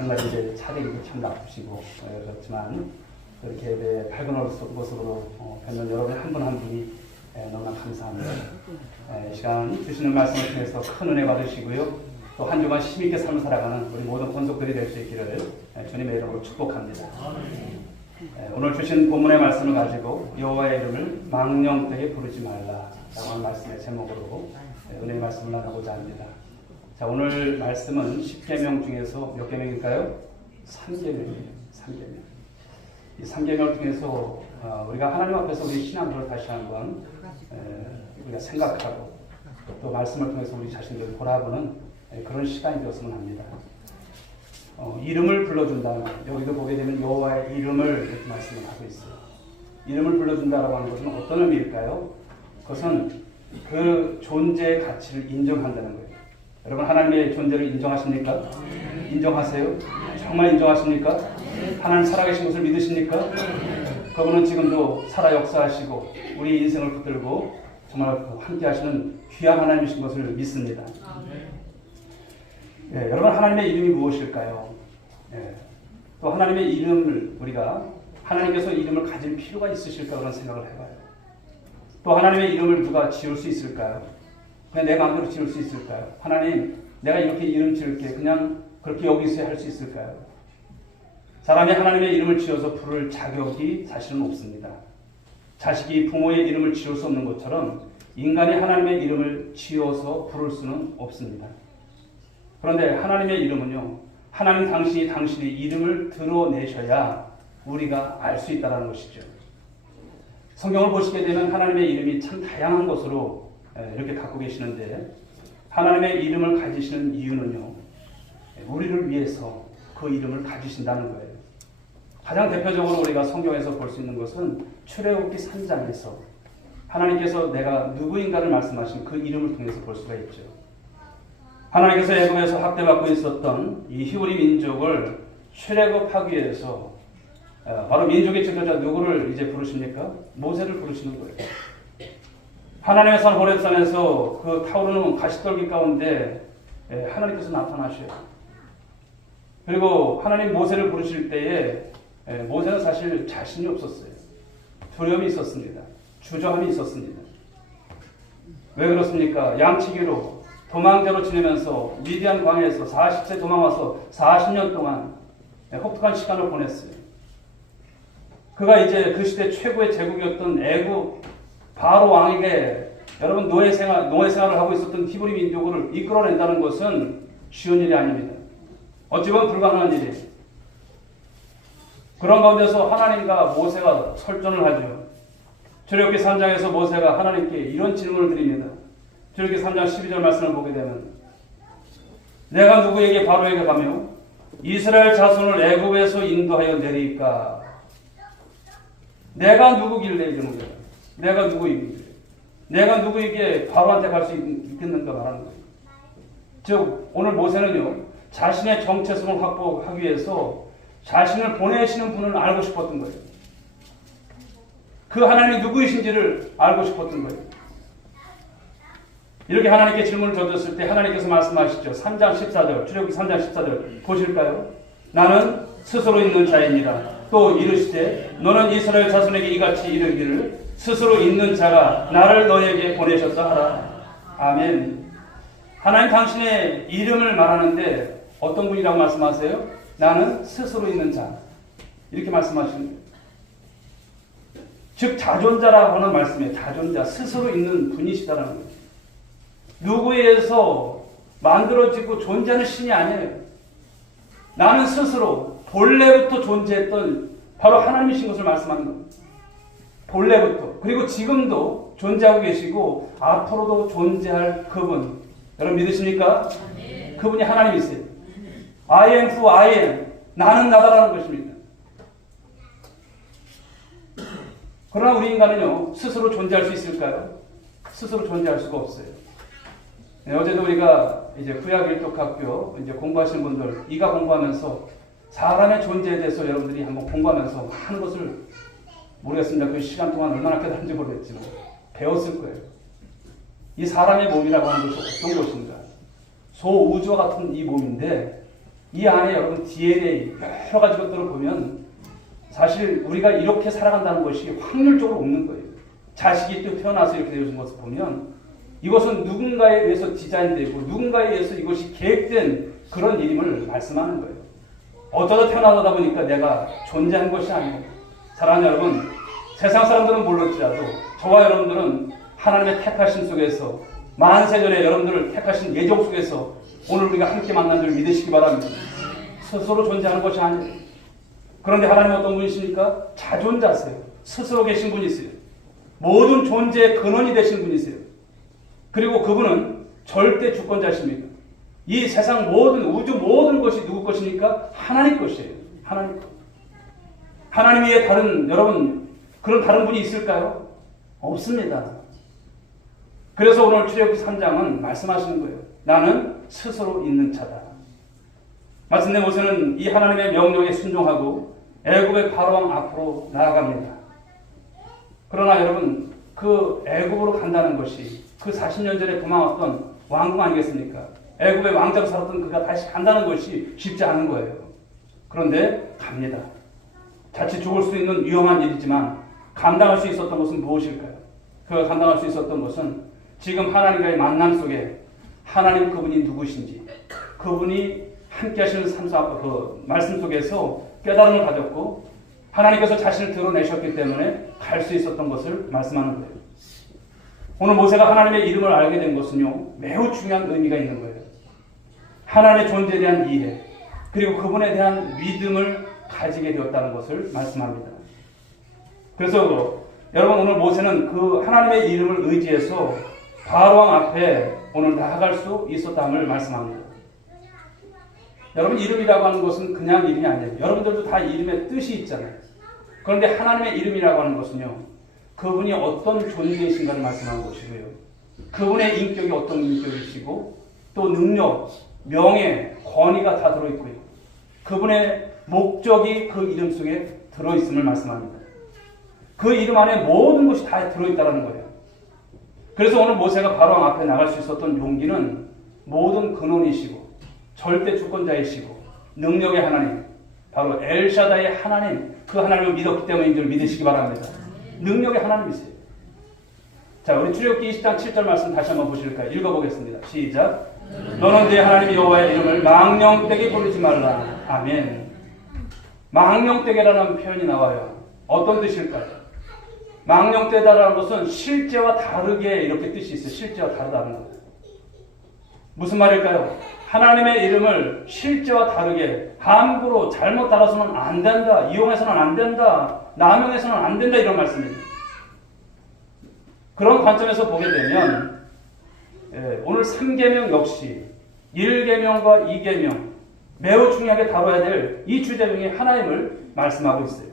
정말 이제 차리기도 참 나쁘시고 그렇지만 이렇게 예배에 밝은 모습으로 뵙는 여러분 한 분 한 분이 너무나 감사합니다. 이 시간 주시는 말씀을 통해서 큰 은혜 받으시고요. 또 한 주간 힘있게 삶을 살아가는 우리 모든 권속들이 될 수 있기를 주님의 이름으로 축복합니다. 오늘 주신 본문의 말씀을 가지고 여호와의 이름을 망령되게 부르지 말라라고 하는 말씀의 제목으로 은혜의 말씀을 나누고자 합니다. 자, 오늘 말씀은 10계명 중에서 몇 계명일까요? 3계명이에요. 3계명. 이 3계명을 통해서 우리가 하나님 앞에서 우리 신앙을 다시 한번 우리가 생각하고 또 말씀을 통해서 우리 자신들을 돌아보는 그런 시간이 되었으면 합니다. 이름을 불러준다는 것, 여기도 보게 되면 여호와의 이름을 이렇게 말씀을 하고 있어요. 이름을 불러준다라고 하는 것은 어떤 의미일까요? 그것은 그 존재의 가치를 인정한다는 거예요. 여러분 하나님의 존재를 인정하십니까? 인정하세요? 정말 인정하십니까? 하나님 살아계신 것을 믿으십니까? 그분은 지금도 살아 역사하시고 우리 인생을 붙들고 정말 함께 하시는 귀한 하나님이신 것을 믿습니다. 여러분 하나님의 이름이 무엇일까요? 또 하나님의 이름을 우리가 하나님께서 이름을 가질 필요가 있으실까 그런 생각을 해봐요. 또 하나님의 이름을 누가 지을 수 있을까요? 그냥 내 마음대로 지을 수 있을까요? 하나님 내가 이렇게 이름 지을게 그냥 그렇게 여기서 할 수 있을까요? 사람이 하나님의 이름을 지어서 부를 자격이 사실은 없습니다. 자식이 부모의 이름을 지을 수 없는 것처럼 인간이 하나님의 이름을 지어서 부를 수는 없습니다. 그런데 하나님의 이름은요, 하나님 당신이 당신의 이름을 드러내셔야 우리가 알 수 있다는 것이죠. 성경을 보시게 되면 하나님의 이름이 참 다양한 것으로 이렇게 갖고 계시는데 하나님의 이름을 가지시는 이유는요, 우리를 위해서 그 이름을 가지신다는 거예요. 가장 대표적으로 우리가 성경에서 볼 수 있는 것은 출애굽기 3장에서 하나님께서 내가 누구인가를 말씀하신 그 이름을 통해서 볼 수가 있죠. 하나님께서 애굽에서 학대받고 있었던 이 히브리 민족을 출애굽하기 위해서 바로 민족의 지도자 누구를 이제 부르십니까? 모세를 부르시는 거예요. 하나님의 산 호렙산에서 그 타오르는 가시떨기 가운데 하나님께서 나타나셔요. 그리고 하나님 모세를 부르실 때에 모세는 사실 자신이 없었어요. 두려움이 있었습니다. 주저함이 있었습니다. 왜 그렇습니까? 양치기로 도망자로 지내면서 미디안 광야에서 40세 도망와서 40년 동안 혹독한 시간을 보냈어요. 그가 이제 그 시대 최고의 제국이었던 애굽 바로 왕에게 여러분 노예 생활을 하고 있었던 히브리 민족을 이끌어낸다는 것은 쉬운 일이 아닙니다. 어찌 보면 불가능한 일이에요. 그런 가운데서 하나님과 모세가 설전을 하죠. 출애굽기 3장에서 모세가 하나님께 이런 질문을 드립니다. 출애굽기 3장 12절 말씀을 보게 되면 내가 누구에게 바로에게 가며 이스라엘 자손을 애굽에서 인도하여 내리까? 내가 누구길래 이러는 거야. 내가 누구이길래. 내가 누구에게 바로한테 갈 수 있겠는가 말하는 거예요. 즉 오늘 모세는요. 자신의 정체성을 확보하기 위해서 자신을 보내시는 분을 알고 싶었던 거예요. 그 하나님이 누구이신지를 알고 싶었던 거예요. 이렇게 하나님께 질문을 던졌을 때 하나님께서 말씀하시죠. 3장 14절, 출애굽기 3장 14절 보실까요? 나는 스스로 있는 자이니라. 또 이르시되 너는 이스라엘 자손에게 이같이 이르기를 스스로 있는 자가 나를 너에게 보내셨다 하라. 아멘. 하나님 당신의 이름을 말하는데 어떤 분이라고 말씀하세요? 나는 스스로 있는 자. 이렇게 말씀하시는 거예요. 즉 자존자라고 하는 말씀이에요. 자존자, 스스로 있는 분이시다라는 거예요. 누구에 의해서 만들어지고 존재하는 신이 아니에요. 나는 스스로 본래부터 존재했던 바로 하나님이신 것을 말씀하는 겁니다. 본래부터. 그리고 지금도 존재하고 계시고 앞으로도 존재할 그분. 여러분 믿으십니까? 네. 그분이 하나님이세요. I am who I am. 나는 나다라는 것입니다. 그러나 우리 인간은요, 스스로 존재할 수 있을까요? 스스로 존재할 수가 없어요. 네, 어제도 우리가 이제 구약일독학교 이제 공부하시는 분들, 이가 공부하면서 사람의 존재에 대해서 여러분들이 한번 공부하면서 많은 것을 모르겠습니다. 그 시간 동안 얼마나 깨달은지 모르겠지만 배웠을 거예요. 이 사람의 몸이라고 하는 것이 어떤 것인가? 소우주와 같은 이 몸인데 이 안에 여러분 DNA 여러 가지 것들을 보면 사실 우리가 이렇게 살아간다는 것이 확률적으로 없는 거예요. 자식이 또 태어나서 이렇게 되어진 것을 보면 이것은 누군가에 의해서 디자인되고 누군가에 의해서 이것이 계획된 그런 일임을 말씀하는 거예요. 어쩌다 태어나다 보니까 내가 존재한 것이 아니고, 사랑하는 여러분, 세상 사람들은 몰랐지라도 저와 여러분들은 하나님의 택하신 속에서 만세전에 여러분들을 택하신 예정 속에서 오늘 우리가 함께 만난 줄 믿으시기 바랍니다. 스스로 존재하는 것이 아니에요. 그런데 하나님은 어떤 분이십니까? 자존자세요. 스스로 계신 분이세요. 모든 존재의 근원이 되신 분이세요. 그리고 그분은 절대 주권자십니다. 이 세상 모든, 우주 모든 것이 누구 것입니까? 하나님 것이에요. 하나님 것. 하나님 외에 다른, 여러분, 그런 다른 분이 있을까요? 없습니다. 그래서 오늘 출애굽기 3장은 말씀하시는 거예요. 나는 스스로 있는 자다. 마침내 모세는 이 하나님의 명령에 순종하고 애굽의 바로왕 앞으로 나아갑니다. 그러나 여러분, 그 애굽으로 간다는 것이 그 40년 전에 도망왔던 왕궁 아니겠습니까? 애굽의 왕자로 살았던 그가 다시 간다는 것이 쉽지 않은 거예요. 그런데 갑니다. 자칫 죽을 수 있는 위험한 일이지만 감당할 수 있었던 것은 무엇일까요? 그가 감당할 수 있었던 것은 지금 하나님과의 만남 속에 하나님 그분이 누구신지, 그분이 함께 하시는 그 말씀 속에서 깨달음을 가졌고 하나님께서 자신을 드러내셨기 때문에 갈 수 있었던 것을 말씀하는 거예요. 오늘 모세가 하나님의 이름을 알게 된 것은요, 매우 중요한 의미가 있는 거예요. 하나님의 존재에 대한 이해, 그리고 그분에 대한 믿음을 가지게 되었다는 것을 말씀합니다. 그래서 여러분, 오늘 모세는 그 하나님의 이름을 의지해서 바로왕 앞에 오늘 나아갈 수 있었다는 말씀합니다. 여러분, 이름이라고 하는 것은 그냥 이름이 아니에요. 여러분들도 다 이름에 뜻이 있잖아요. 그런데 하나님의 이름이라고 하는 것은요, 그분이 어떤 존재이신가를 말씀하는 것이고요. 그분의 인격이 어떤 인격이시고 또 능력, 명예, 권위가 다 들어있고요. 그분의 목적이 그 이름 속에 들어있음을 말씀합니다. 그 이름 안에 모든 것이 다 들어있다는 거예요. 그래서 오늘 모세가 바로왕 앞에 나갈 수 있었던 용기는 모든 근원이시고 절대 주권자이시고 능력의 하나님, 바로 엘샤다의 하나님, 그 하나님을 믿었기 때문인 줄 믿으시기 바랍니다. 능력의 하나님이세요. 자, 우리 출애굽기 20장 7절 말씀 다시 한번 보실까요? 읽어보겠습니다. 시작. 너는 네 하나님 여호와의 이름을 망령되게 부르지 말라. 아멘. 망령되게라는 표현이 나와요. 어떤 뜻일까요? 망령되다라는 것은 실제와 다르게 이렇게 뜻이 있어요. 실제와 다르다는 거예요. 무슨 말일까요? 하나님의 이름을 실제와 다르게 함부로 잘못 따라서는 안 된다, 이용해서는 안 된다, 남용해서는 안 된다, 이런 말씀입니다. 그런 관점에서 보게 되면 오늘 3계명 역시 1계명과 2계명 매우 중요하게 다뤄야 될 이 주제 중에 하나임을 말씀하고 있어요.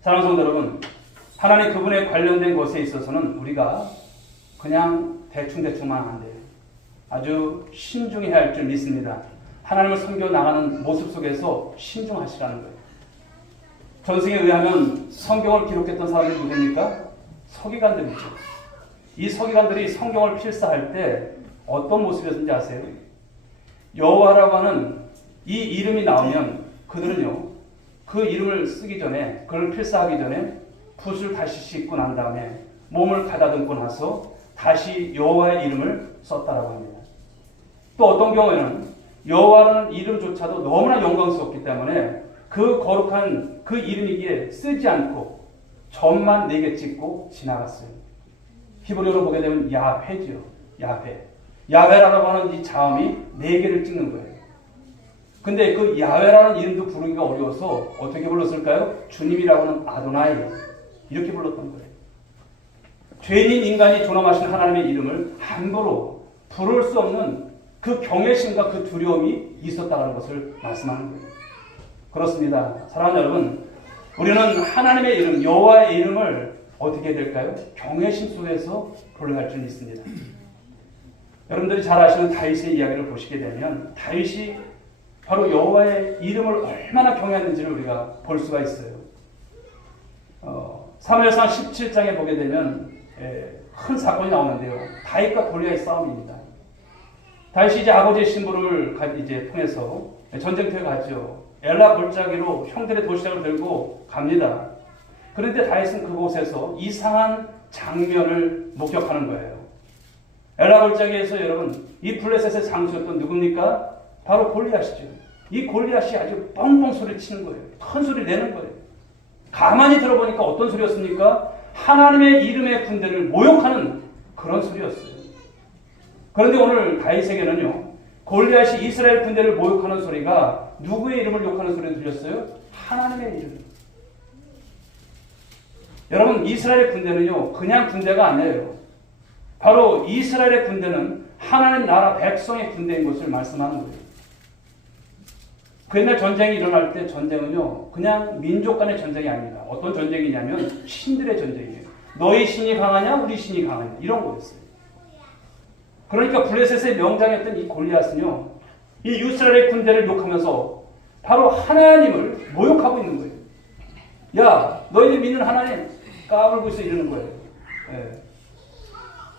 사랑하는 성도 여러분, 하나님 그분에 관련된 것에 있어서는 우리가 그냥 대충대충만 안 돼요. 아주 신중해야 할 줄 믿습니다. 하나님을 섬겨 나가는 모습 속에서 신중하시라는 거예요. 전승에 의하면 성경을 기록했던 사람이 누굽니까? 서기관들이죠. 이 서기관들이 성경을 필사할 때 어떤 모습이었는지 아세요? 여호와라고 하는 이 이름이 나오면 그들은요, 그 이름을 쓰기 전에, 그걸 필사하기 전에 붓을 다시 씻고 난 다음에 몸을 가다듬고 나서 다시 여호와의 이름을 썼다라고 합니다. 또 어떤 경우에는 여호와라는 이름조차도 너무나 영광스럽기 때문에 그 거룩한 그 이름이기에 쓰지 않고 점만 4개 찍고 지나갔어요. 히브리어로 보게 되면 야훼지요. 야훼. 야훼라고 하는 이 자음이 4개를 찍는 거예요. 근데 그 야훼라는 이름도 부르기가 어려워서 어떻게 불렀을까요? 주님이라고 하는 아도나이, 이렇게 불렀던 거예요. 죄인인 인간이 존엄하신 하나님의 이름을 함부로 부를 수 없는 그 경외심과 그 두려움이 있었다는 것을 말씀하는 거예요. 그렇습니다. 사랑하는 여러분, 우리는 하나님의 이름, 여호와의 이름을 어떻게 해야 될까요? 경외심 속에서 불러갈 줄 믿습니다. 여러분들이 잘 아시는 다윗의 이야기를 보시게 되면 다윗이 바로 여호와의 이름을 얼마나 경외했는지를 우리가 볼 수가 있어요. 사무엘상 17장에 보게 되면 큰 사건이 나오는데요. 다윗과 골리앗의 싸움입니다. 다윗이 이제 아버지의 심부름을 이제 통해서 전쟁터에 가죠. 엘라 골짜기로 형들의 도시락을 들고 갑니다. 그런데 다윗은 그곳에서 이상한 장면을 목격하는 거예요. 엘라 골짜기에서 여러분, 이 블레셋의 장수였던 누굽니까? 바로 골리앗이죠. 이 골리앗이 아주 뻥뻥 소리를 치는 거예요. 큰 소리를 내는 거예요. 가만히 들어보니까 어떤 소리였습니까? 하나님의 이름의 군대를 모욕하는 그런 소리였어요. 그런데 오늘 다윗에게는요, 골리앗이 이스라엘 군대를 모욕하는 소리가 누구의 이름을 욕하는 소리를 들렸어요? 하나님의 이름. 여러분, 이스라엘 군대는요, 그냥 군대가 아니에요. 바로 이스라엘의 군대는 하나님 나라 백성의 군대인 것을 말씀하는 거예요. 그 옛날 전쟁이 일어날 때 전쟁은요, 그냥 민족 간의 전쟁이 아닙니다. 어떤 전쟁이냐면 신들의 전쟁이에요. 너희 신이 강하냐, 우리 신이 강하냐, 이런 거였어요. 그러니까 블레셋의 명장이었던 이 골리앗은요, 이 이스라엘의 군대를 욕하면서 바로 하나님을 모욕하고 있는 거예요. 야, 너희들 믿는 하나님 까불고 있어, 이러는 거예요. 예.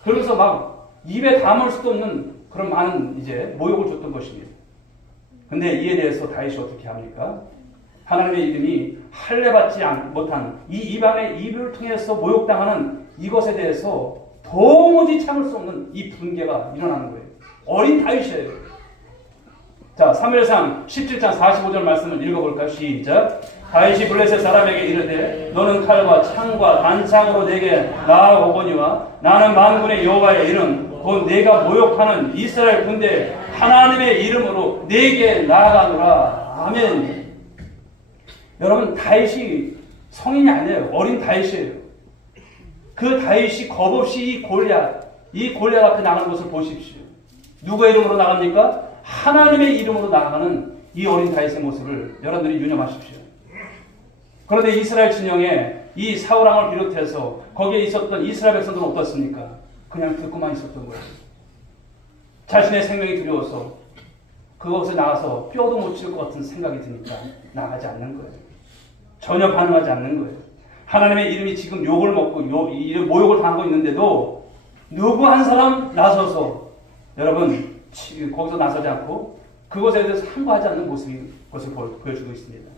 그러면서 막 입에 담을 수도 없는 그런 많은 이제 모욕을 줬던 것입니다. 근데 이에 대해서 다윗이 어떻게 합니까? 하나님의 이름이 할례받지 못한 이 이방의 입을 통해서 모욕당하는 이것에 대해서 도무지 참을 수 없는 이 분개가 일어나는 거예요. 어린 다윗이에요. 자, 사무엘상 17장 45절 말씀을 읽어볼까요? 시작. 다윗이 블레셋 사람에게 이르되 너는 칼과 창과 단창으로 내게 나아오거니와 나는 만군의 여호와의 이름 곧 내가 모욕하는 이스라엘 군대 하나님의 이름으로 내게 나아가노라. 아멘. 여러분, 다윗이 성인이 아니에요. 어린 다윗이에요. 그 다윗이 겁없이 이 골리앗 앞에 나가는 것을 보십시오. 누구의 이름으로 나갑니까? 하나님의 이름으로 나아가는 이 어린 다윗의 모습을 여러분들이 유념하십시오. 그런데 이스라엘 진영에 이 사울왕을 비롯해서 거기에 있었던 이스라엘 백성들은 어떻습니까? 그냥 듣고만 있었던 거예요. 자신의 생명이 두려워서 그것에 나가서 뼈도 못 치울 것 같은 생각이 드니까 나가지 않는 거예요. 전혀 반응하지 않는 거예요. 하나님의 이름이 지금 욕을 먹고 모욕을 당하고 있는데도 누구 한 사람 나서서 여러분 거기서 나서지 않고 그것에 대해서 항거하지 않는 것을 보여주고 있습니다.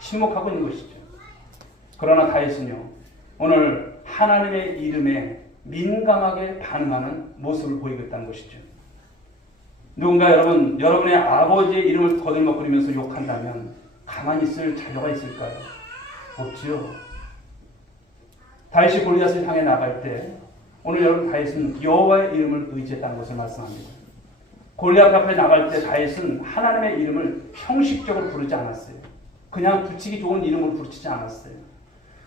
침묵하고 있는 것이죠. 그러나 다윗은요, 오늘 하나님의 이름에 민감하게 반응하는 모습을 보이고 있다는 것이죠. 누군가 여러분의 아버지의 이름을 거들먹거리면서 욕한다면 가만히 있을 자녀가 있을까요? 없지요. 다윗이 골리앗을 향해 나갈 때 오늘 여러분 다윗은 여호와의 이름을 의지했다는 것을 말씀합니다. 골리앗 앞에 나갈 때 다윗은 하나님의 이름을 형식적으로 부르지 않았어요. 그냥 붙이기 좋은 이름으로 부르지 않았어요.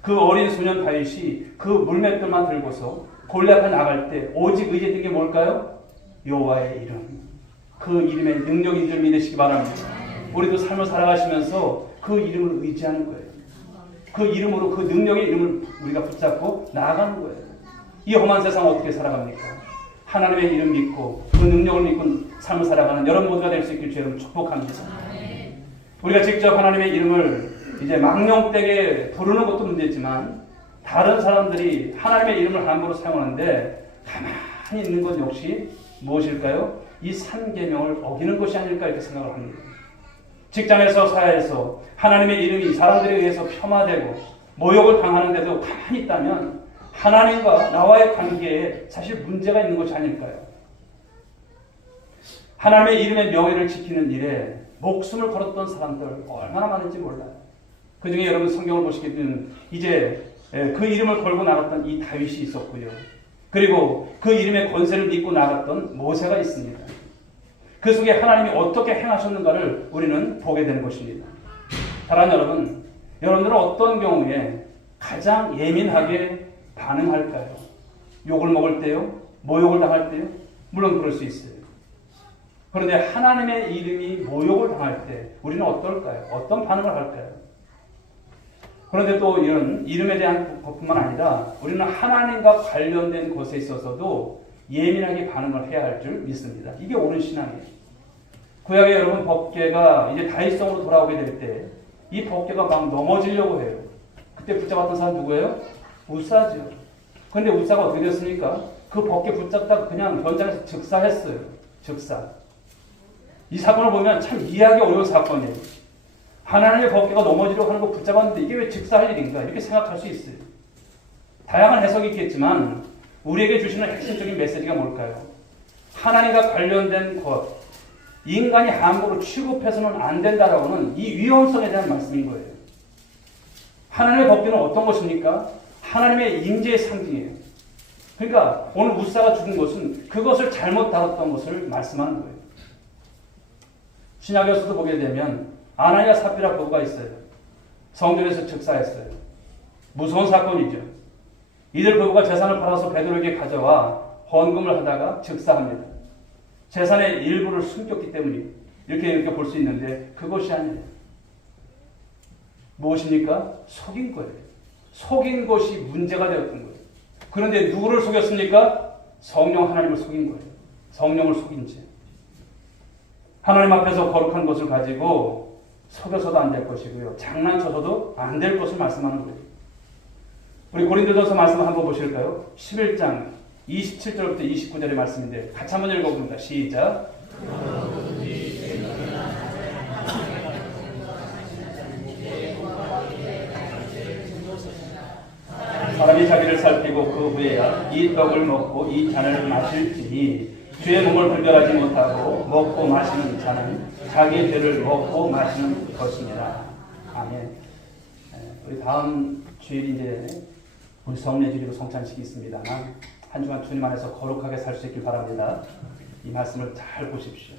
그 어린 소년 다윗이 그 물맷돌만 들고서 골리앗 앞에 나갈 때 오직 의지했던 게 뭘까요? 여호와의 이름. 그 이름의 능력인 줄 믿으시기 바랍니다. 우리도 삶을 살아가시면서 그 이름을 의지하는 거예요. 그 이름으로 그 능력의 이름을 우리가 붙잡고 나아가는 거예요. 이 험한 세상 어떻게 살아갑니까? 하나님의 이름 믿고 그 능력을 믿고 삶을 살아가는 여러분 모두가 될 수 있길 주 여러분 축복합니다. 우리가 직접 하나님의 이름을 이제 망령되게 부르는 것도 문제지만 다른 사람들이 하나님의 이름을 함부로 사용하는데 가만히 있는 것 역시 무엇일까요? 이 3계명을 어기는 것이 아닐까 이렇게 생각을 합니다. 직장에서 사회에서 하나님의 이름이 사람들에 의해서 폄하되고 모욕을 당하는데도 가만히 있다면 하나님과 나와의 관계에 사실 문제가 있는 것이 아닐까요? 하나님의 이름의 명예를 지키는 일에 목숨을 걸었던 사람들 얼마나 많은지 몰라요. 그 중에 여러분 성경을 보시게 되면 이제 그 이름을 걸고 나갔던 이 다윗이 있었고요. 그리고 그 이름의 권세를 믿고 나갔던 모세가 있습니다. 그 속에 하나님이 어떻게 행하셨는가를 우리는 보게 되는 것입니다. 사랑하는 여러분, 여러분들은 어떤 경우에 가장 예민하게 반응할까요? 욕을 먹을 때요? 모욕을 당할 때요? 물론 그럴 수 있어요. 그런데 하나님의 이름이 모욕을 당할 때 우리는 어떨까요? 어떤 반응을 할까요? 그런데 또 이런 이름에 대한 것뿐만 아니라 우리는 하나님과 관련된 것에 있어서도 예민하게 반응을 해야 할 줄 믿습니다. 이게 옳은 신앙이에요. 구약의 여러분 법궤가 이제 다윗성으로 돌아오게 될 때 이 법궤가 막 넘어지려고 해요. 그때 붙잡았던 사람 누구예요? 우사죠. 그런데 우사가 어떻게 됐습니까? 그 법궤 붙잡다가 그냥 현장에서 즉사했어요. 즉사. 이 사건을 보면 참 이해하기 어려운 사건이에요. 하나님의 법궤가 넘어지려고 하는 거 붙잡았는데 이게 왜 즉사할 일인가? 이렇게 생각할 수 있어요. 다양한 해석이 있겠지만 우리에게 주시는 핵심적인 메시지가 뭘까요? 하나님과 관련된 것, 인간이 함부로 취급해서는 안 된다라고는 이 위험성에 대한 말씀인 거예요. 하나님의 법궤는 어떤 것입니까? 하나님의 임재의 상징이에요. 그러니까 오늘 웃사가 죽은 것은 그것을 잘못 다뤘던 것을 말씀하는 거예요. 신약에서도 보게 되면 아나니아 삽비라 부부가 있어요. 성전에서 즉사했어요. 무서운 사건이죠. 이들 부부가 재산을 팔아서 베드로에게 가져와 헌금을 하다가 즉사합니다. 재산의 일부를 숨겼기 때문에 이렇게 볼 수 있는데 그것이 아니에요. 무엇입니까? 속인 거예요. 속인 것이 문제가 되었던 거예요. 그런데 누구를 속였습니까? 성령 하나님을 속인 거예요. 성령을 속인 죄. 하나님 앞에서 거룩한 것을 가지고 속여서도 안 될 것이고요. 장난쳐서도 안 될 것을 말씀하는 거예요. 우리 고린도전서 말씀 한번 보실까요? 11장 27절부터 29절의 말씀인데 같이 한번 읽어봅니다. 시작. 사람이 자기를 살피고 그 후에야 이 떡을 먹고 이 잔을 마실지니 주의 몸을 분별하지 못하고 먹고 마시는 자는 자기의 죄를 먹고 마시는 것입니다. 아멘. 우리 다음 주일 이제 우리 성례주일로 성찬식이 있습니다만 한 주간 주님 안에서 거룩하게 살 수 있길 바랍니다. 이 말씀을 잘 보십시오.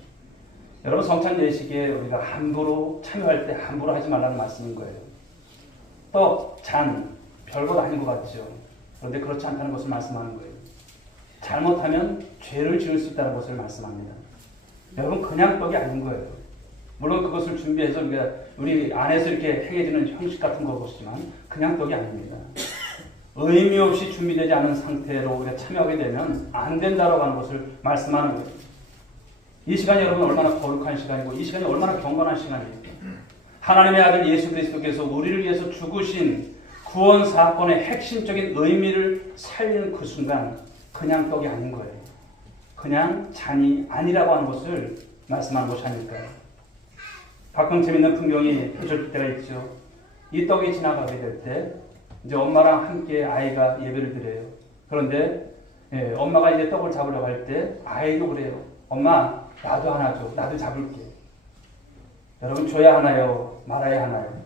여러분 성찬 예식에 우리가 함부로 참여할 때 함부로 하지 말라는 말씀인 거예요. 떡, 잔 별것 아닌 것 같죠. 그런데 그렇지 않다는 것을 말씀하는 거예요. 잘못하면 죄를 지을 수 있다는 것을 말씀합니다. 여러분 그냥 떡이 아닌 거예요. 물론 그것을 준비해서 우리 안에서 이렇게 행해지는 형식 같은 것이지만 그냥 떡이 아닙니다. 의미 없이 준비되지 않은 상태로 우리가 참여하게 되면 안 된다라고 하는 것을 말씀하는 거예요. 이 시간이 여러분 얼마나 거룩한 시간이고 이 시간이 얼마나 경건한 시간이에요. 하나님의 아들 예수 그리스도께서 우리를 위해서 죽으신 구원 사건의 핵심적인 의미를 살리는 그 순간 그냥 떡이 아닌 거예요. 그냥 잔이 아니라고 하는 것을 말씀하는 것이 아닐까요? 가끔 재밌는 풍경이 펼쳐질 때가 있죠. 이 떡이 지나가게 될 때 이제 엄마랑 함께 아이가 예배를 드려요. 그런데 엄마가 이제 떡을 잡으려고 할 때 아이도 그래요. 엄마 나도 하나 줘. 나도 잡을게. 여러분 줘야 하나요? 말아야 하나요?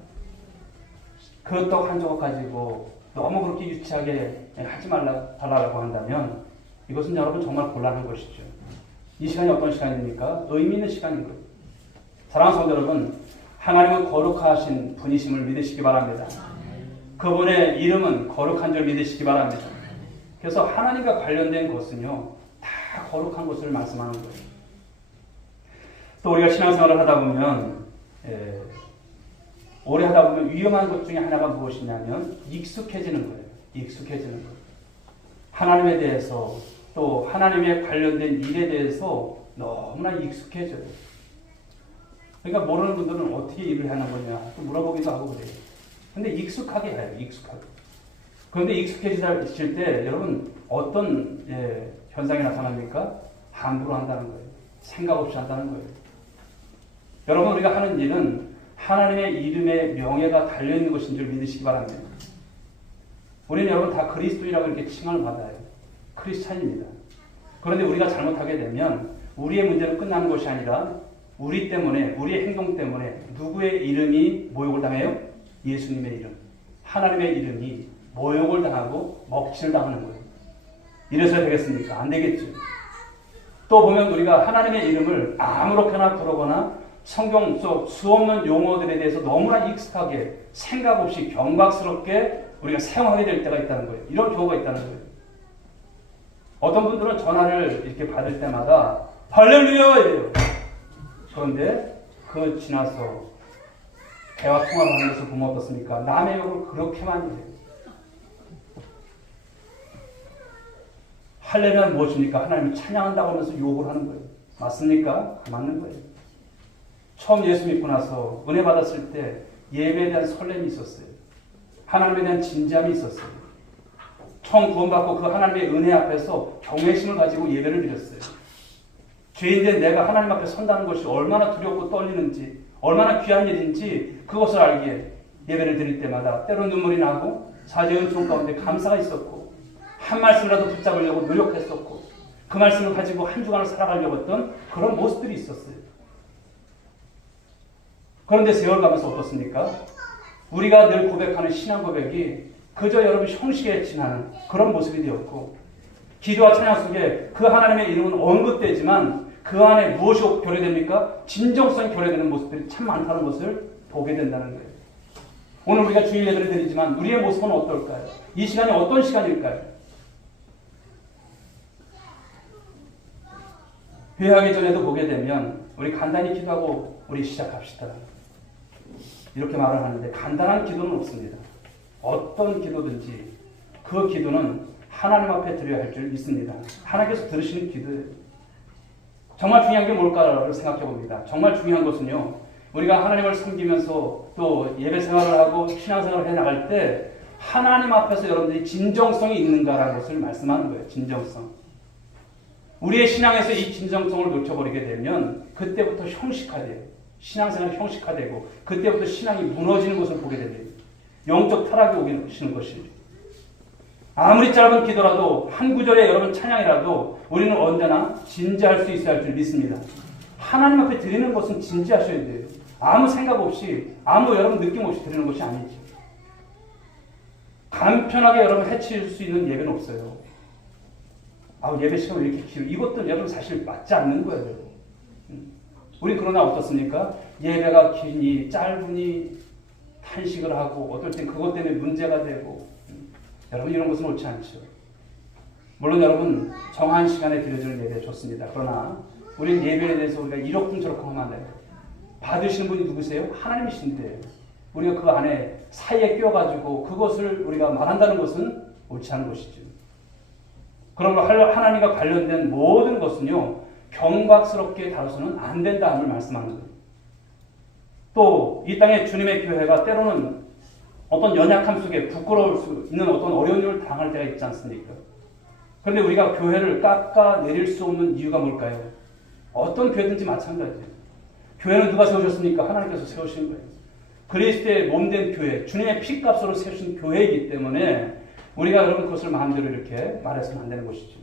그 떡 한 조각 가지고 너무 그렇게 유치하게 하지 달라고 한다면 이것은 여러분 정말 곤란한 것이죠. 이 시간이 어떤 시간입니까? 의미 있는 시간인 거예요. 사랑하는 성도 여러분, 하나님은 거룩하신 분이심을 믿으시기 바랍니다. 그분의 이름은 거룩한 줄 믿으시기 바랍니다. 그래서 하나님과 관련된 것은요, 다 거룩한 것을 말씀하는 거예요. 또 우리가 신앙생활을 하다 보면 오래 하다 보면 위험한 것 중에 하나가 무엇이냐면 익숙해지는 거예요. 익숙해지는 거예요. 하나님에 대해서 또 하나님에 관련된 일에 대해서 너무나 익숙해져요. 그러니까 모르는 분들은 어떻게 일을 하는 거냐 또 물어보기도 하고 그래요. 근데 익숙하게 해요. 익숙하게. 그런데 익숙해질 때 여러분 어떤 현상이 나타납니까? 함부로 한다는 거예요. 생각 없이 한다는 거예요. 여러분 우리가 하는 일은 하나님의 이름의 명예가 달려있는 것인 줄 믿으시기 바랍니다. 우리는 여러분 다 그리스도인이라고 이렇게 칭함을 받아요. 크리스찬입니다. 그런데 우리가 잘못하게 되면 우리의 문제로 끝나는 것이 아니라 우리 때문에, 우리의 행동 때문에 누구의 이름이 모욕을 당해요? 예수님의 이름, 하나님의 이름이 모욕을 당하고 먹칠을 당하는 거예요. 이래서 되겠습니까? 안 되겠죠. 또 보면 우리가 하나님의 이름을 아무렇게나 부르거나 성경 속 수없는 용어들에 대해서 너무나 익숙하게 생각 없이 경박스럽게 우리가 사용하게 될 때가 있다는 거예요. 이런 경우가 있다는 거예요. 어떤 분들은 전화를 이렇게 받을 때마다 할렐루야예요. 그런데 그 지나서 대화 통화를 하는 것을 보면 어떻습니까? 남의 욕을 그렇게 많이 해요. 할렐루야는 무엇입니까? 하나님을 찬양한다고 하면서 욕을 하는 거예요. 맞습니까? 맞는 거예요. 처음 예수 믿고 나서 은혜 받았을 때 예배에 대한 설렘이 있었어요. 하나님에 대한 진지함이 있었어요. 처음 구원받고 그 하나님의 은혜 앞에서 경외심을 가지고 예배를 드렸어요. 죄인된 내가 하나님 앞에 선다는 것이 얼마나 두렵고 떨리는지, 얼마나 귀한 일인지 그것을 알기에 예배를 드릴 때마다 때로 눈물이 나고 사죄의 은총 가운데 감사가 있었고, 한 말씀이라도 붙잡으려고 노력했었고, 그 말씀을 가지고 한 주간을 살아가려고 했던 그런 모습들이 있었어요. 그런데 세월 가면서 어떻습니까? 우리가 늘 고백하는 신앙 고백이 그저 여러분 형식에 지나는 그런 모습이 되었고, 기도와 찬양 속에 그 하나님의 이름은 언급되지만 그 안에 무엇이 교례됩니까? 진정성이 교례되는 모습들이 참 많다는 것을 보게 된다는 거예요. 오늘 우리가 주일 예배를 드리지만 우리의 모습은 어떨까요? 이 시간이 어떤 시간일까요? 회개하기 전에도 보게 되면 우리 간단히 기도하고 우리 시작합시다. 이렇게 말을 하는데 간단한 기도는 없습니다. 어떤 기도든지 그 기도는 하나님 앞에 드려야 할 줄 믿습니다. 하나님께서 들으시는 기도예요. 정말 중요한 게 뭘까를 생각해 봅니다. 정말 중요한 것은요, 우리가 하나님을 섬기면서 또 예배 생활을 하고 신앙생활을 해 나갈 때 하나님 앞에서 여러분들이 진정성이 있는가라는 것을 말씀하는 거예요. 진정성. 우리의 신앙에서 이 진정성을 놓쳐버리게 되면 그때부터 형식화돼요. 신앙생활이 형식화되고 그때부터 신앙이 무너지는 것을 보게 됩니다. 영적 타락이 오시는 것이죠. 아무리 짧은 기도라도 한 구절의 여러분 찬양이라도 우리는 언제나 진지할 수 있어야 할 줄 믿습니다. 하나님 앞에 드리는 것은 진지하셔야 돼요. 아무 생각 없이, 아무 여러분 느낌 없이 드리는 것이 아니죠. 간편하게 여러분 해칠 수 있는 예배는 없어요. 예배 시간이 왜 이렇게 길어? 이것도 여러분 사실 맞지 않는 거예요. 우리 그러나 어떻습니까? 예배가 기니 짧으니 탄식을 하고 어떨 땐 그것 때문에 문제가 되고, 여러분 이런 것은 옳지 않죠. 물론 여러분 정한 시간에 드려지는 예배 좋습니다. 그러나 우리는 예배에 대해서 우리가 이러쿵저러쿵 하면 안 돼요. 받으시는 분이 누구세요? 하나님이신데 우리가 그 안에 사이에 껴가지고 그것을 우리가 말한다는 것은 옳지 않은 것이죠. 그러므로 하나님과 관련된 모든 것은요, 경박스럽게 다뤄서는 안 된다는 말씀하는 거예요. 또 이 땅에 주님의 교회가 때로는 어떤 연약함 속에 부끄러울 수 있는 어떤 어려운 일을 당할 때가 있지 않습니까? 그런데 우리가 교회를 깎아내릴 수 없는 이유가 뭘까요? 어떤 교회든지 마찬가지예요. 교회는 누가 세우셨습니까? 하나님께서 세우신 거예요. 그리스도의 몸된 교회, 주님의 피값으로 세우신 교회이기 때문에 우리가 여러분 그것을 마음대로 이렇게 말해서는 안 되는 것이죠.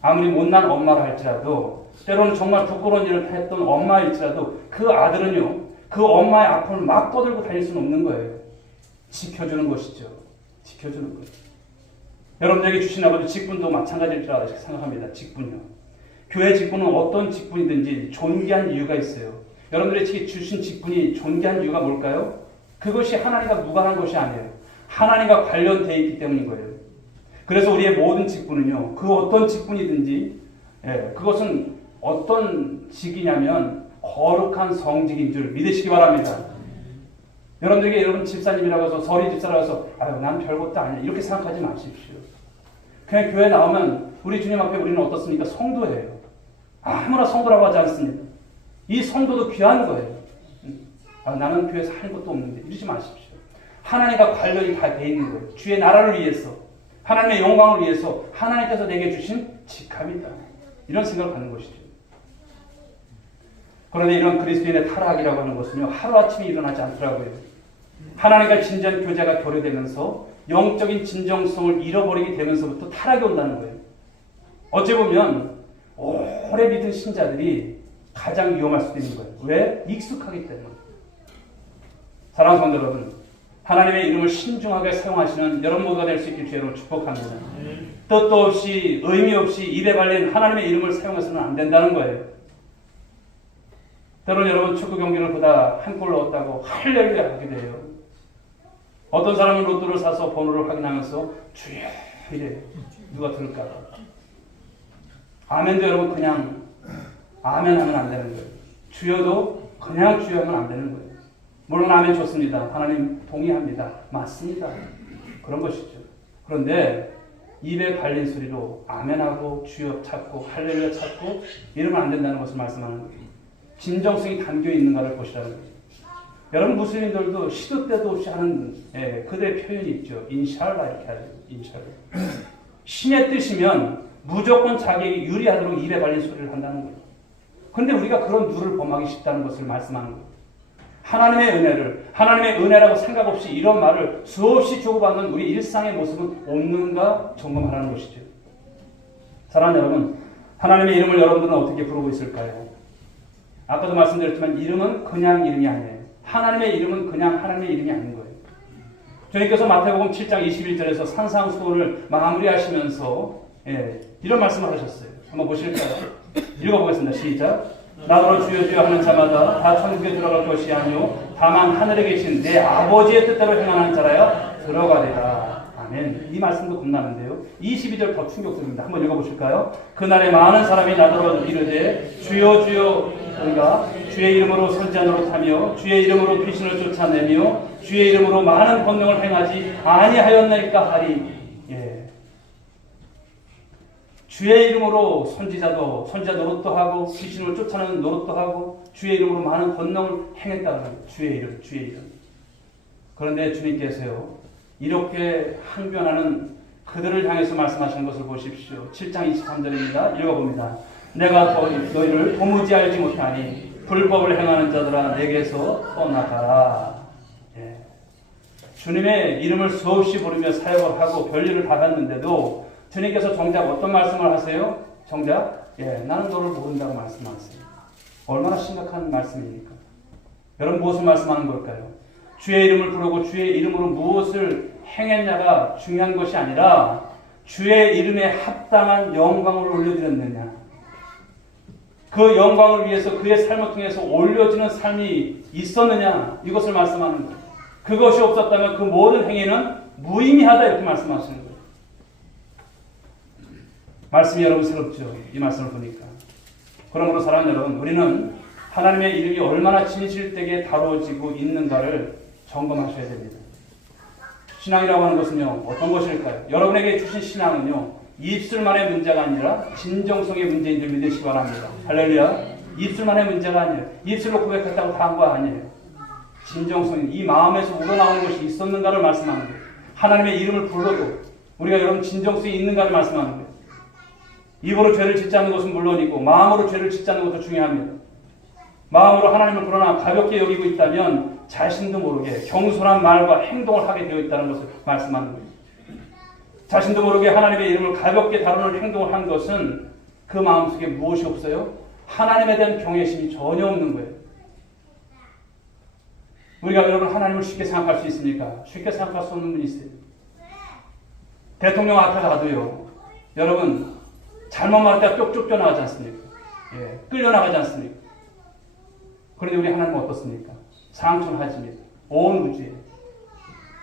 아무리 못난 엄마라 할지라도, 때로는 정말 부끄러운 일을 했던 엄마일지라도 그 아들은요, 그 엄마의 아픔을 막 떠들고 다닐 수는 없는 거예요. 지켜주는 것이죠. 지켜주는 것. 여러분들에게 주신 아버지 직분도 마찬가지일 줄 생각합니다. 직분이요. 교회 직분은 어떤 직분이든지 존귀한 이유가 있어요. 여러분들에게 주신 직분이 존귀한 이유가 뭘까요? 그것이 하나님과 무관한 것이 아니에요. 하나님과 관련되어 있기 때문인 거예요. 그래서 우리의 모든 직분은요, 그 어떤 직분이든지, 그것은 어떤 직이냐면 거룩한 성직인 줄 믿으시기 바랍니다. 여러분들에게 여러분 집사님이라고 해서, 서리 집사라고 해서 난 별것도 아니야 이렇게 생각하지 마십시오. 그냥 교회 나오면 우리 주님 앞에 우리는 어떻습니까? 성도예요. 아무나 성도라고 하지 않습니다. 이 성도도 귀한 거예요. 나는 교회에서 하는 것도 없는데 이러지 마십시오. 하나님과 관련이 다 돼 있는 거예요. 주의 나라를 위해서, 하나님의 영광을 위해서 하나님께서 내게 주신 직함이다. 이런 생각을 갖는 것이죠. 그런데 이런 그리스도인의 타락이라고 하는 것은요, 하루아침에 일어나지 않더라고요. 하나님과 진지한 교제가 교류되면서 영적인 진정성을 잃어버리게 되면서부터 타락이 온다는 거예요. 어찌 보면 오래 믿은 신자들이 가장 위험할 수도 있는 거예요. 왜? 익숙하기 때문에. 사랑하는 성도 여러분, 하나님의 이름을 신중하게 사용하시는 여러분 모두가 될 수 있길 주로 축복합니다. 뜻도 없이 의미 없이 입에 발린 하나님의 이름을 사용해서는 안 된다는 거예요. 때로는 여러분 축구 경기를 보다 한 골 넣었다고 할렐루야 하게 돼요. 어떤 사람은 로또를 사서 번호를 확인하면서 주여 이래. 누가 들을까 봐. 아멘도 여러분 그냥 아멘 하면 안 되는 거예요. 주여도 그냥 주여 하면 안 되는 거예요. 물론 아멘 좋습니다. 하나님 동의합니다. 맞습니다. 그런 것이죠. 그런데 입에 발린 소리로 아멘하고 주여 찾고 할렐루야 찾고 이러면 안 된다는 것을 말씀하는 거예요. 진정성이 담겨 있는가를 보시라는 거예요. 여러분 무슬림들도 시도 때도 없이 하는 그들의 표현이 있죠. 인샬라 이렇게 하죠. 인샬라. 신의 뜻이면 무조건 자기에게 유리하도록 입에 발린 소리를 한다는 거예요. 그런데 우리가 그런 누를 범하기 쉽다는 것을 말씀하는 거예요. 하나님의 은혜를 하나님의 은혜라고 생각 없이 이런 말을 수없이 주고받는 우리 일상의 모습은 없는가 점검하라는 것이죠. 사랑하는 여러분, 하나님의 이름을 여러분들은 어떻게 부르고 있을까요? 아까도 말씀드렸지만 이름은 그냥 이름이 아니에요. 하나님의 이름은 그냥 하나님의 이름이 아닌 거예요. 주님께서 마태복음 7장 21절에서 산상수훈을 마무리하시면서 이런 말씀을 하셨어요. 한번 보실까요? 읽어보겠습니다. 시작. 나더러 주여 주여 하는 자마다 다 천국에 들어갈 것이 아니요 다만 하늘에 계신 내 아버지의 뜻대로 행하는 자라야 들어가리라. 아멘. 이 말씀도 겁나는데요. 22절 더 충격적입니다. 한번 읽어보실까요? 그날에 많은 사람이 나더러 이르되 주여 주여 우리가 주의 이름으로 선지 노릇하며 주의 이름으로 귀신을 쫓아내며 주의 이름으로 많은 권능을 행하지 아니하였나이까 하리. 주의 이름으로 선지자 노릇도 하고 귀신을 쫓아내는 노릇도 하고 주의 이름으로 많은 권능을 행했다는 거예요. 주의 이름. 그런데 주님께서요 이렇게 항변하는 그들을 향해서 말씀하시는 것을 보십시오. 7장 23절입니다. 읽어봅니다. 내가 너희를 도무지 알지 못하니 불법을 행하는 자들아 내게서 떠나가라. 주님의 이름을 수없이 부르며 사역을 하고 별일을 다 갔는데도 주님께서 정작 어떤 말씀을 하세요? 정작 나는 너를 모른다고 말씀하세요. 얼마나 심각한 말씀입니까? 여러분 무엇을 말씀하는 걸까요? 주의 이름을 부르고 주의 이름으로 무엇을 행했냐가 중요한 것이 아니라 주의 이름에 합당한 영광을 올려드렸느냐, 그 영광을 위해서 그의 삶을 통해서 올려지는 삶이 있었느냐, 이것을 말씀하는 거예요. 그것이 없었다면 그 모든 행위는 무의미하다 이렇게 말씀하시는 거예요. 말씀이 여러분 새롭죠? 이 말씀을 보니까. 그러므로 사랑하는 여러분, 우리는 하나님의 이름이 얼마나 진실되게 다루어지고 있는가를 점검하셔야 됩니다. 신앙이라고 하는 것은요, 어떤 것일까요? 여러분에게 주신 신앙은요, 입술만의 문제가 아니라 진정성의 문제인 줄 믿으시기 바랍니다. 할렐루야. 입술만의 문제가 아니에요. 입술로 고백했다고 다 한 거 아니에요. 진정성이 이 마음에서 우러나오는 것이 있었는가를 말씀하는 거예요. 하나님의 이름을 불러도 우리가 여러분 진정성이 있는가를 말씀하는 거예요. 입으로 죄를 짓지 않는 것은 물론이고 마음으로 죄를 짓지 않는 것도 중요합니다. 마음으로 하나님을 그러나 가볍게 여기고 있다면 자신도 모르게 경솔한 말과 행동을 하게 되어 있다는 것을 말씀하는 거예요. 자신도 모르게 하나님의 이름을 가볍게 다루는 행동을 한 것은 그 마음속에 무엇이 없어요? 하나님에 대한 경외심이 전혀 없는 거예요. 우리가 여러분 하나님을 쉽게 생각할 수 있습니까? 쉽게 생각할 수 없는 분이 있어요. 대통령 앞에 가도요, 여러분 잘못 말할 때 쪽 쫓겨나가지 않습니까? 끌려나가지 않습니까? 그런데 우리 하나님은 어떻습니까? 상천하십니다. 온 우주에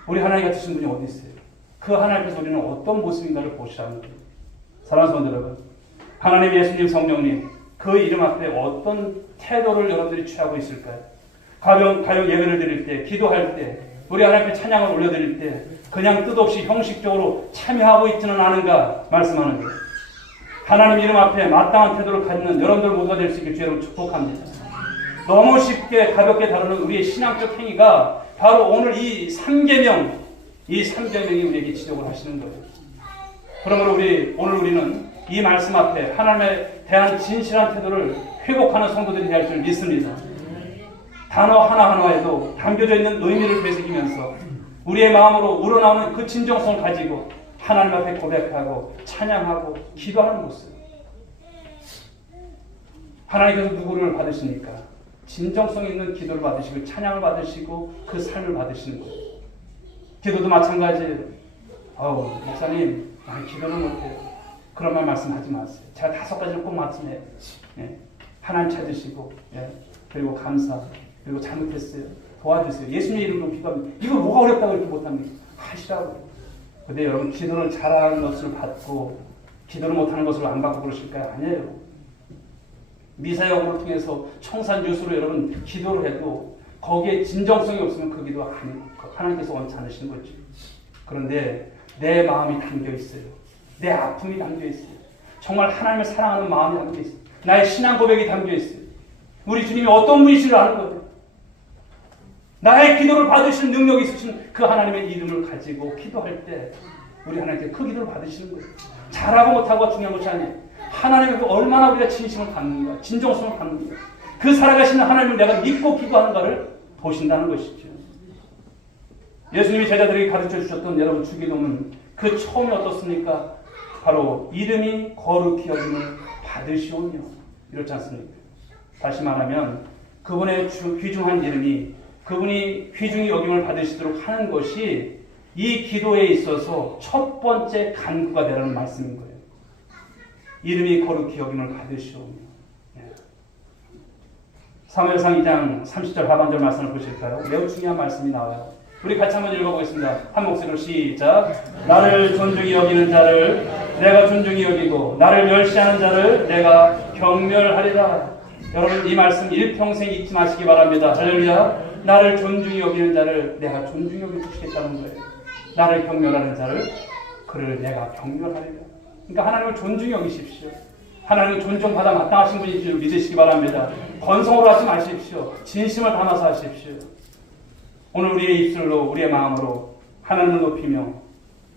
우리 하나님 같으신 분이 어디 있어요? 그 하나님께서 우리는 어떤 모습인가를 보시라는 거예요. 사랑하는 성도 여러분, 하나님, 예수님, 성령님 그 이름 앞에 어떤 태도를 여러분들이 취하고 있을까요? 가령 예배를 드릴 때, 기도할 때, 우리 하나님 앞에 찬양을 올려드릴 때 그냥 뜻없이 형식적으로 참여하고 있지는 않은가 말씀하는 거예요. 하나님 이름 앞에 마땅한 태도를 갖는 여러분들 모두가 될 수 있게 주여를 축복합니다. 너무 쉽게 가볍게 다루는 우리의 신앙적 행위가 바로 오늘 이 3계명, 이 3계명이 우리에게 지적을 하시는 거예요. 그러므로 오늘 우리는 이 말씀 앞에 하나님에 대한 진실한 태도를 회복하는 성도들이 될 줄 믿습니다. 단어 하나하나에도 담겨져 있는 의미를 되새기면서 우리의 마음으로 우러나오는 그 진정성을 가지고 하나님 앞에 고백하고 찬양하고 기도하는 모습. 하나님께서 누구를 받으십니까? 진정성 있는 기도를 받으시고 찬양을 받으시고 그 삶을 받으시는 거예요. 기도도 마찬가지예요. 목사님 기도를 못해요. 그런 말 말씀하지 마세요. 제가 5가지를 꼭 말씀해요. 하나님 찾으시고 그리고 감사, 그리고 잘못했어요. 도와주세요. 예수님의 이름으로 기도합니다. 이거 뭐가 어렵다고 이렇게 못합니까? 하시라고요. 근데 여러분 기도를 잘하는 것을 받고 기도를 못하는 것을 안 받고 그러실까요? 아니에요. 미사역을 통해서 청산유수로 여러분 기도를 해도 거기에 진정성이 없으면 그 기도가 하나님께서 원치 않으시는 거죠. 그런데 내 마음이 담겨 있어요. 내 아픔이 담겨 있어요. 정말 하나님을 사랑하는 마음이 담겨 있어요. 나의 신앙 고백이 담겨 있어요. 우리 주님이 어떤 분이시를 아는 거예요. 나의 기도를 받으시는 능력이 있으신 그 하나님의 이름을 가지고 기도할 때 우리 하나님께 그 기도를 받으시는 거예요. 잘하고 못하고가 중요한 것이 아니에요. 하나님에게 얼마나 우리가 진심을 갖는가, 진정성을 갖는가, 그 살아가시는 하나님을 내가 믿고 기도하는가를 보신다는 것이죠. 예수님이 제자들에게 가르쳐 주셨던 여러분 주기도문 그 처음이 어떻습니까? 바로 이름이 거룩히 여김을 받으시오며 이렇지 않습니까? 다시 말하면 그분의 귀중한 이름이 그분이 귀중히 여김을 받으시도록 하는 것이 이 기도에 있어서 첫 번째 간구가 되라는 말씀인 거예요. 이름이 거룩히 여김을 받으시오며. 사무엘상 2장 30절 하반절 말씀을 보실까요? 매우 중요한 말씀이 나와요. 우리 같이 한번 읽어보겠습니다. 한 목소리로 시작. 나를 존중히 여기는 자를 내가 존중히 여기고 나를 멸시하는 자를 내가 경멸하리라. 여러분 이 말씀 일평생 잊지 마시기 바랍니다. 할렐루야. 나를 존중히 여기는 자를 내가 존중히 여기시겠다는 거예요. 나를 경멸하는 자를 그를 내가 경멸하리라. 그러니까 하나님을 존중히 여기십시오. 하나님은 존중받아 마땅하신 분인 줄 믿으시기 바랍니다. 건성으로 하지 마십시오. 진심을 담아서 하십시오. 오늘 우리의 입술로 우리의 마음으로 하나님을 높이며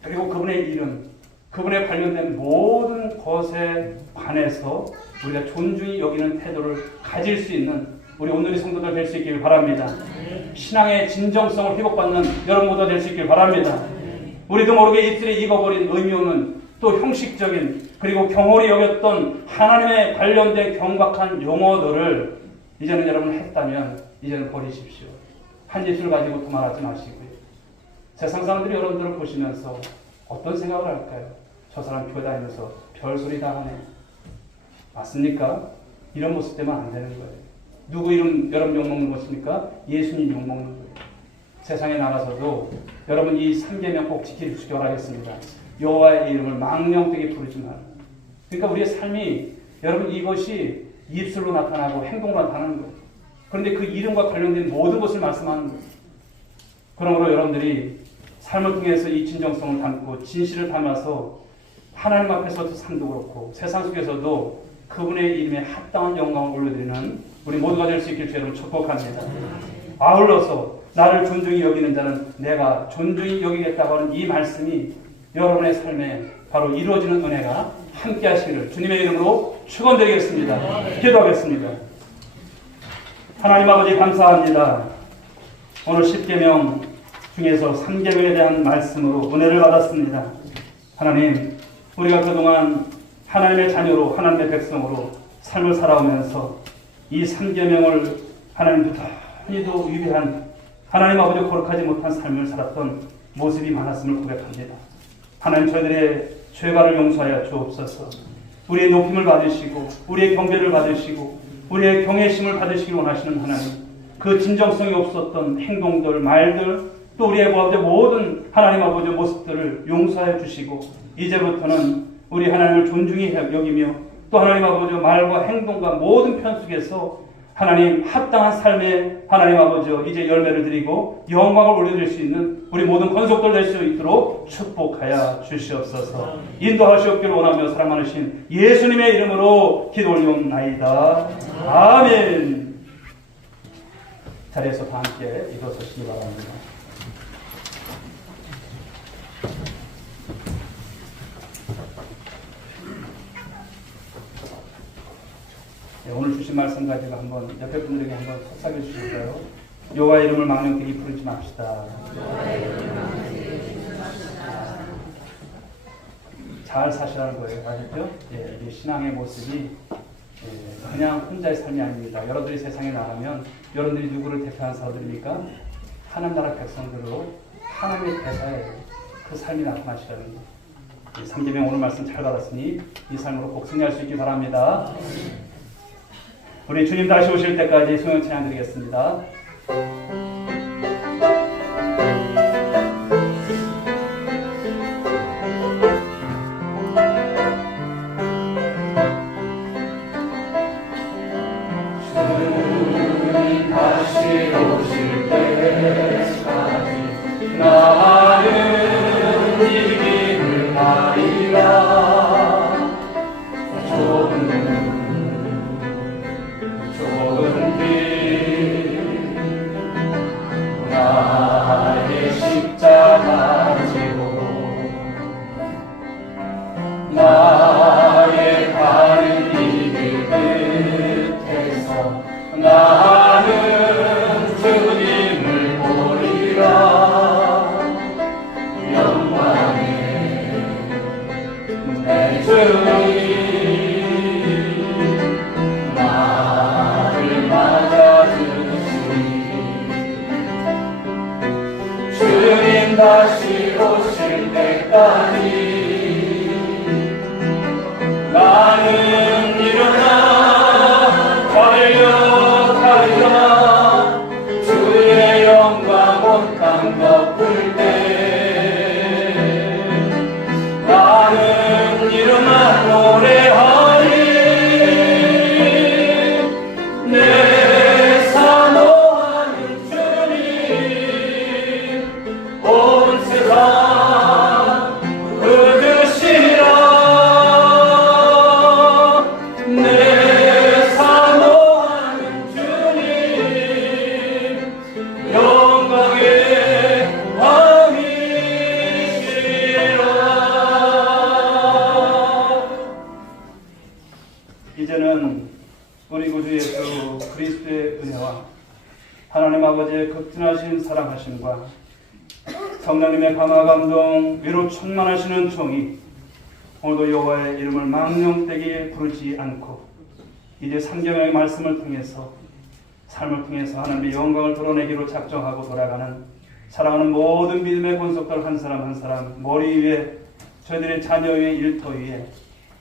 그리고 그분의 이름, 그분에 관련된 모든 것에 관해서 우리가 존중히 여기는 태도를 가질 수 있는 우리 오늘의 성도들 될 수 있길 바랍니다. 신앙의 진정성을 회복받는 여러분 모두 될 수 있길 바랍니다. 우리도 모르게 입술에 익어버린 의미 없는 또 형식적인 그리고 경홀히 여겼던 하나님에 관련된 경박한 용어들을 이제는 여러분 했다면 이제는 버리십시오. 한 입술 가지고 도말하지 마시고요. 세상 사람들이 여러분들을 보시면서 어떤 생각을 할까요? 저 사람 교회 다니면서 별소리 다 하네. 맞습니까? 이런 모습 때문에 안 되는 거예요. 누구 이름 여러분 욕먹는 것입니까? 예수님 욕먹는 거예요. 세상에 나가서도 여러분 이 3계명 꼭 지키시기 바라겠습니다. 여호와의 이름을 망령되게 부르지 마라. 그러니까 우리의 삶이 여러분 이것이 입술로 나타나고 행동으로 나타나는 거예요. 그런데 그 이름과 관련된 모든 것을 말씀하는 거예요. 그러므로 여러분들이 삶을 통해서 이 진정성을 담고 진실을 담아서 하나님 앞에서도 삶도 그렇고 세상 속에서도 그분의 이름에 합당한 영광을 올려드리는 우리 모두가 될 수 있길 주여로 축복합니다. 아울러서 나를 존중히 여기는 자는 내가 존중히 여기겠다고 하는 이 말씀이 여러분의 삶에 바로 이루어지는 은혜가 함께 하시기를 주님의 이름으로 축원드리겠습니다. 기도하겠습니다. 하나님 아버지 감사합니다. 오늘 10계명 중에서 3계명에 대한 말씀으로 은혜를 받았습니다. 하나님, 우리가 그동안 하나님의 자녀로 하나님의 백성으로 삶을 살아오면서 이 3계명을 하나님 부단히도 위배한 하나님 아버지 거룩하지 못한 삶을 살았던 모습이 많았음을 고백합니다. 하나님 저희들의 죄가를 용서하여 주옵소서. 우리의 높임을 받으시고 우리의 경배를 받으시고 우리의 경외심을 받으시길 원하시는 하나님, 그 진정성이 없었던 행동들, 말들, 또 우리의 모든 하나님 아버지의 모습들을 용서하여 주시고 이제부터는 우리 하나님을 존중히 여기며 또 하나님 아버지의 말과 행동과 모든 편 속에서 하나님 합당한 삶에 하나님 아버지 이제 열매를 드리고 영광을 올려드릴 수 있는 우리 모든 건속들 될 수 있도록 축복하여 주시옵소서. 인도하시옵기를 원하며 사랑 많으신 예수님의 이름으로 기도 올리옵나이다. 아멘. 자리에서 다 함께 일어서시기 바랍니다. 오늘 주신 말씀 가지고 한번 옆에 분들에게 한번 속삭여 주실까요? 여호와의 이름을 망령되게 부르지 맙시다. 잘 사시라는 거예요. 아셨죠? 예, 이 신앙의 모습이 그냥 혼자의 삶이 아닙니다. 여러분들이 세상에 나가면 여러분들이 누구를 대표하는 사람들입니까? 하나님 나라 백성들로 하나님의 대사에 그 삶이 나타나시라는 거예요. 3계명 오늘 말씀 잘 받았으니 이 삶으로 꼭 승리할 수 있기 바랍니다. 우리 주님 다시 오실 때까지 소영 찬양 드리겠습니다. 주님 다시 오실 때까지 나는 이기를 하리라. 좁은 길 나를 맞아주시니 주님 다시 오실 때까지 나는 일어나 달려 주의 영광 온 땅 덮을 때 나는 일어나 노래하리 내 사모하는 주님 온 세상 얻으시라 내 사모하는 주님 영광의 왕이시라. 이제는 우리 구주 예수 그리스도의 은혜와 하나님 아버지의 극진하신 사랑하심과 성령님의 감화 감동 위로 충만하시는 종이 오늘도 여호와의 이름을 망령되게 부르지 않고 이제 성경의 말씀을 통해서 삶을 통해서 하나님의 영광을 드러내기로 작정하고 돌아가는 사랑하는 모든 믿음의 권속들 한 사람 한 사람 머리 위에 저희들의 자녀 위에 일터 위에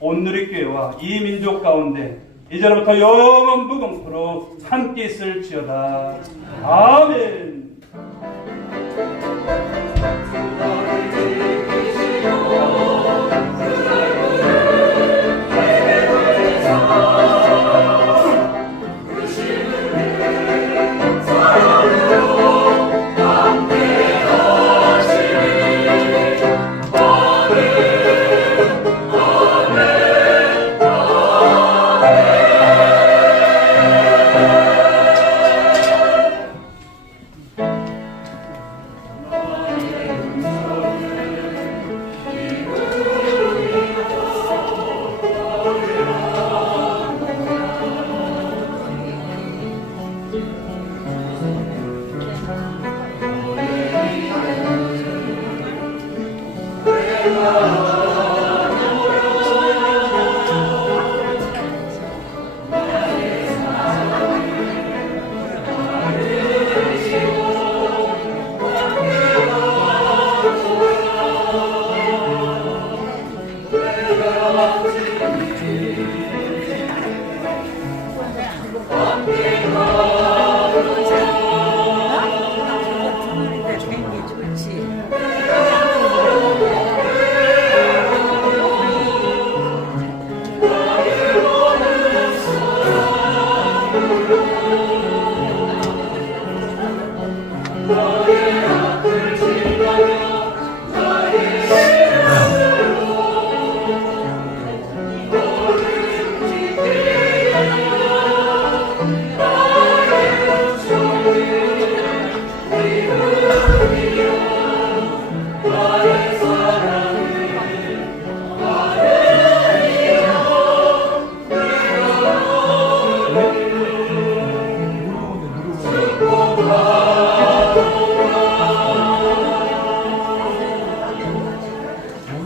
온누리교회와 이 민족 가운데 이제부터 영원 무궁토록 함께 있을지어다. 아멘.